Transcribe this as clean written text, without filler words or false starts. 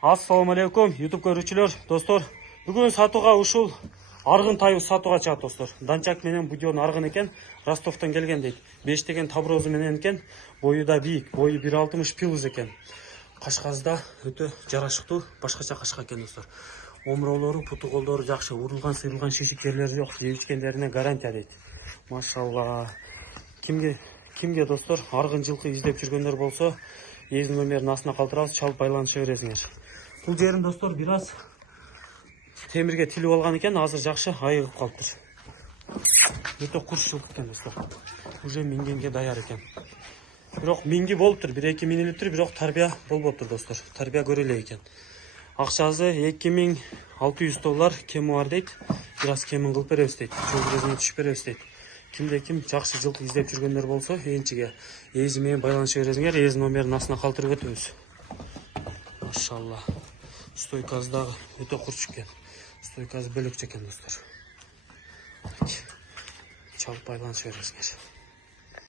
Assalamu alaikum YouTube көрүүчүлөр, достор. Бүгүн сатууга ушул аргын тайыбыз сатууга чыгат, достор. Данчак менен будён аргын экен, Ростовтон келген дейт. 5 деген таброзу менен экен, бою да бийик, бою 1.60 пилз экен. Кашказда өтө жарашыктуу, башкача кашка экен, достор. Омролору, путу колдору жакшы, урулган, сыйрылган шишик жерлери жок, жебичкендерине гарантия дейт. Машалла. Кимге достор аргын жылкы издеп жүргөндөр болсо, эзин номерин астына калтырабыз, чалып байланыша бересиңер. Бул жерин достор бир аз темирге тилип алган экен, азыр жакшы айыгып калыптыр. Өтө курч жылкы экен, достор. Уже мингенге даяр экен. Бирок минги болуптур, 1-2 минилиптир, бирок тарбия болбоптур, достор. Тарбия көрө элек экен. Акчасы $2600 кеми бар дейт. Бир аз кемин кылып беребиз дейт. Чөбүрөзүнө түшүп беребиз дейт. Кимде-ким жакшы жылкы издеп жүргөндөр болсо, энчиге эзи менен байланыша бересиңер, эзи номерин астына калтырып өтөбүз. Машалла. Стойкасы дагы өтө курч экен. Стойкасы бөлөкчө экен, достор. Чалып байланыша бересиңер.